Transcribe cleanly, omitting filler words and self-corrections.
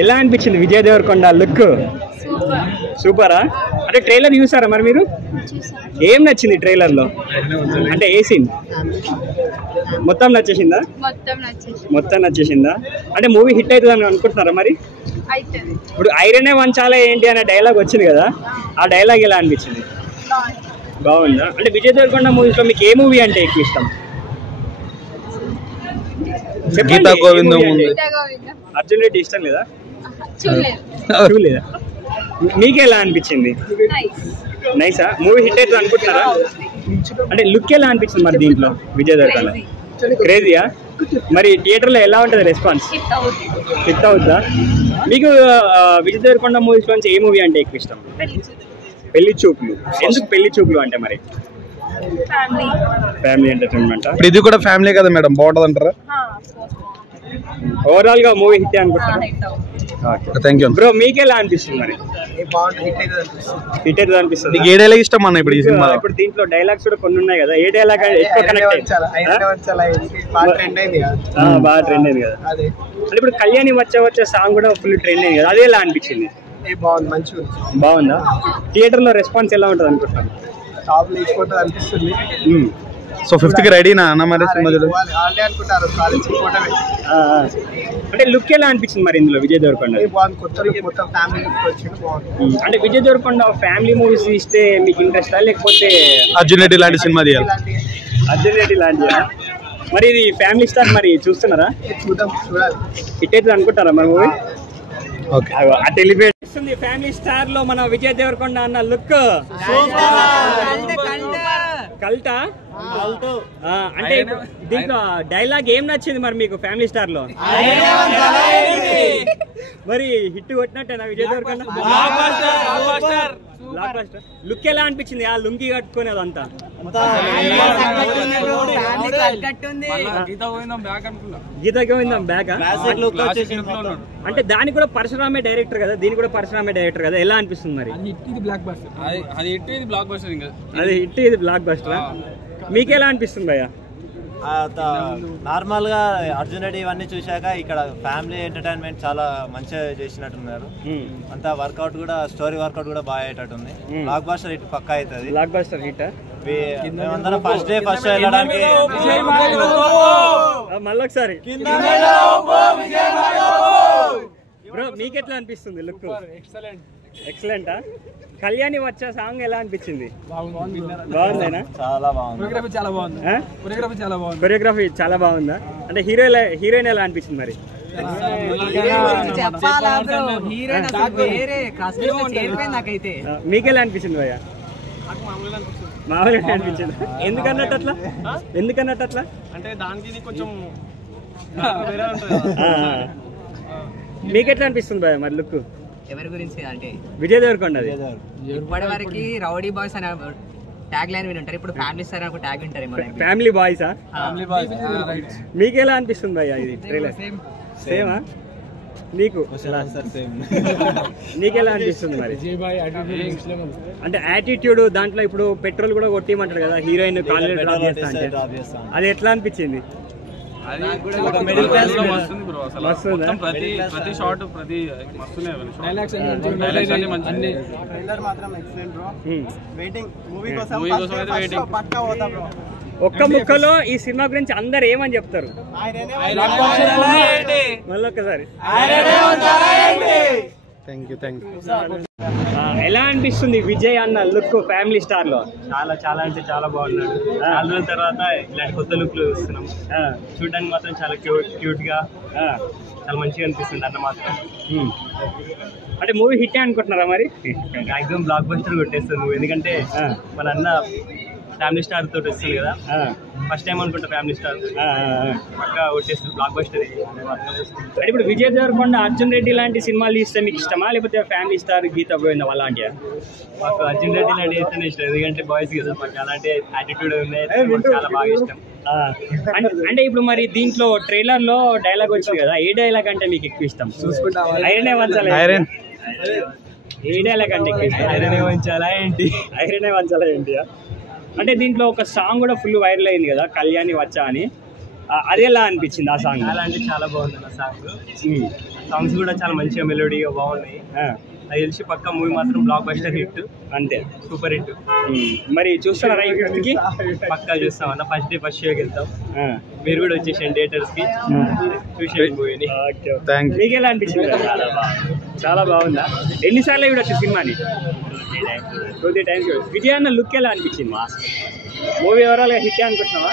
ఎలా అనిపించింది విజయ్ దేవరకొండ లుక్? సూపరా? అంటే ట్రైలర్ చూసారా మరి మీరు? ఏం నచ్చింది ట్రైలర్లో? అంటే ఏ సీన్ మొత్తం నచ్చేసిందా? మొత్తం నచ్చేసిందా? అంటే మూవీ హిట్ అవుతుందని అనుకుంటున్నారా మరి? ఇప్పుడు ఐరనే వంచాలా ఏంటి అనే డైలాగ్ వచ్చింది కదా, ఆ డైలాగ్ ఎలా అనిపించింది? బాగుందా? అంటే విజయ్ దేవరకొండ మూవీస్లో మీకు ఏ మూవీ అంటే ఎక్కువ ఇష్టం? గీతా గోవిందం. అర్జున్ రెడ్డి ఇష్టం లేదా? చూడలేదా? మీకు ఎలా అనిపించింది? నైసా? మూవీ హిట్ అవుతుంది అనుకుంటున్నారా? అంటే లుక్ ఎలా అనిపించింది మరి దీంట్లో విజయ్ దేవరకొండ? క్రేజీయా? మరి థియేటర్లో ఎలా ఉంటుంది రెస్పాన్స్? హిట్ అవుద్దా? మీకు విజయ్ దేవరకొండ మూవీస్ నుంచి ఏ మూవీ అంటే ఎక్కువ ఇష్టం? పెళ్లి చూపులు. ఎందుకు పెళ్లి చూపులు అంటే మరి? Family entertainment. ఇది కూడా ఫ్యామిలీ కదా మేడం, బాగుంటుంది అంటారా? ఓవరాల్ గా మూవీ హిట్ అనుకుంటారా? థ్యాంక్ యూ బ్రో, మీకు ఎలా అనిపిస్తుంది మరి? హిట్ అవుతుంది అనిపిస్తుంది. ఏ డైలాగ్ ఇష్టం అన్న ఇప్పుడు ఈ సినిమా? ఇప్పుడు దీంట్లో డైలాగ్స్ కూడా కొన్ని ఉన్నాయి కదా, ఏ డైలాగ్ ఎక్కువ కనెక్ట్ అయింది? బాగా ట్రెండ్ అయింది కదా. అంటే ఇప్పుడు కళ్యాణి వచ్చే సాంగ్ కూడా ఫుల్ ట్రెండ్ అయింది కదా, అదే ఎలా అనిపించింది? బాగుందా? థియేటర్ లో రెస్పాన్స్ ఎలా ఉంటుంది అనుకుంటున్నాను? సో 5th కి రెడీనా అన్న మరి? అంటే లుక్ ఎలా అనిపించింది మరి ఇందులో విజయ్ దేవరకొండ? అంటే విజయ్ దేవరకొండ ఫ్యామిలీ మూవీస్ ఇస్తే మీకు ఇంట్రెస్టా, లేకపోతే అర్జున్ రెడ్డి లాంటి సినిమా తీయాలి? అర్జున్ రెడ్డి లాంటి. మరి ఇది ఫ్యామిలీ స్టార్, మరి చూస్తున్నారా? హిట్ అవుతుంది అనుకుంటారా మరి మూవీ? ఫ్యామిలీ స్టార్ లో మన విజయ్ దేవరకొండ అన్న లుక్ కల్టా. అంటే దీంట్లో డైలాగ్ ఏం నచ్చింది మరి మీకు ఫ్యామిలీ స్టార్ లో? మరి హిట్ కొట్టినట్టేనా విజయ్ దేవరకొండ? లుక్ ఎలా అనిపించింది ఆ లుంగి కట్టుకుని అదంతా? గీతా గోవిందం బ్యాక్. అంటే దానికి కూడా పరశురామే డైరెక్టర్ కదా, దీనికి కూడా పరశురామే డైరెక్టర్ కదా, ఎలా అనిపిస్తుంది మరి? అది హిట్, ఇది బ్లాక్ బస్టర్. మీకెలా అనిపిస్తుంది భయ్యా? నార్మల్ గా అర్జున్ రెడ్డి ఇవన్నీ చూశాక ఇక్కడ ఫ్యామిలీ ఎంటర్టైన్మెంట్ చాలా మంచిగా చేసినట్టున్నారు. అంతా వర్కౌట్ కూడా, స్టోరీ వర్కౌట్ కూడా బాగా అయ్యేటట్టుంది. బ్లాక్ బస్టర్ హిట్ పక్కా అవుతుంది. Block buster hit. మేమందరం ఫస్ట్ షో వెళ్ళడానికి మళ్ళొకసారి బ్రో, మీకెట్లా అనిపిస్తుంది లుక్? ఎక్సలెంటా? కళ్యాణి వచ్చే సాంగ్ ఎలా అనిపించింది? బాగుందేనా? చాలా బాగుంది. కొరియోగ్రఫీ చాలా బాగుందా? అంటే హీరోయిన్ ఎలా అనిపించింది మరి? మీకెలా అనిపించింది భయ్యా? మామూలుగా అనిపించింది. ఎందుకన్నట్టు అట్లా? అంటే దానికి కొంచెం మీకెట్లా అనిపిస్తుంది భయ్యా మరి లుక్? ఎవరి గురించి అంటే విజయ్ దేవరకొండ. ఇప్పటి వరకు రౌడీ బాయ్స్ అనే ట్యాగ్ లైన్ విని ఉంటారు, ఇప్పుడు ఫ్యామిలీ స్టార్ అని ట్యాగ్ ఉంటారు. ఫ్యామిలీ బాయ్సా? మీకెలా అనిపిస్తుంది భయ్యా ఇది ట్రైలర్? సేమా? నీకెలా అనిపిస్తుంది మరి? అంటే యాటిట్యూడ్ దాంట్లో ఇప్పుడు పెట్రోల్ కూడా కొట్టిమంటారు కదా హీరోయిన్, కాలేజ్ డ్రాప్ చేస్తా అంటే, అది ఎట్లా అనిపించింది? ఒక్క ముక్కలో ఈ సినిమా గురించి అందరు ఏమని చెప్తారు? మళ్ళొక్కసారి ఎలా అనిపిస్తుంది విజయ్ అన్న లుక్ ఫ్యామిలీ స్టార్ లో? చాలా అంటే చాలా బాగున్నాడు. 4 రోజుల తర్వాత ఇలాంటి కొత్త లుక్ లో చూస్తున్నాం. చూడడానికి మాత్రం చాలా క్యూట్ గా చాలా మంచిగా అనిపిస్తుంది అన్న మాత్రం. అంటే మూవీ హిట్ అనుకుంటున్నారా మరి? మాక్సిమం బ్లాక్ బస్టర్ కొట్టేస్తుంది మూవీ, ఎందుకంటే మన అన్న ఫ్యామిలీ స్టార్ తోటి వస్తుంది కదా, ఫస్ట్ టైం అనుకుంటా ఫ్యామిలీ స్టార్ పక్కా కొట్టేస్తుంది బ్లాక్ బస్టర్. అంటే ఇప్పుడు విజయ్ దేవరకొండ, అర్జున్ రెడ్డి లాంటి సినిమాలు తీస్తే మీకు ఇష్టమా, లేకపోతే ఫ్యామిలీ స్టార్ గీతా గోవిందం అలాంటివా? మాకు అర్జున్ రెడ్డి లాంటి చేస్తేనే ఇష్టం, ఎందుకంటే బాయ్స్ కదా, మాకు అలాంటి యాటిట్యూడ్ ఉన్నాయి, చాలా బాగా ఇష్టం. అంటే ఇప్పుడు మరి దీంట్లో ట్రైలర్ లో డైలాగ్ వచ్చింది కదా, ఏ డైలాగ్ అంటే మీకు ఎక్కువ ఇష్టం? ఐరనే వంచాలా? ఏ డైలాగ్ అంటే ఎక్కువ ఇష్టం? ఐరనే వంచాలా ఏంటి? ఐరనే వంచాలా ఏంటి? అంటే దీంట్లో ఒక సాంగ్ కూడా ఫుల్ వైరల్ అయింది కదా, కళ్యాణి వచ్చా అని, అది ఎలా అనిపించింది ఆ సాంగ్? అలా అంటే చాలా బాగుంది ఆ సాంగ్. సాంగ్స్ కూడా చాలా మంచిగా మెలోడీగా బాగున్నాయి. అది తెలిసి పక్క మూవీ మాత్రం బ్లాక్ బస్టర్ హిట్, అంతే సూపర్ హిట్. మరి చూస్తారా ఈ ఫిఫ్త్కి? పక్కా చూస్తాం అన్న. ఫస్ట్ డే ఫస్ట్ షోకి వెళ్తాం. మీరు కూడా వచ్చేసాను థియేటర్స్కి చూసేయండి మూవీని. Thank you. మీకు ఎలా అనిపించింది? చాలా బాగుందా? ఎన్నిసార్లు చూడొచ్చు సినిమాని? 2-3 టైమ్స్. విజయ్ అన్న లుక్ ఎలా అనిపించింది? మూవీ ఓవరాల్గా హిట్ అనుకుంటున్నావా?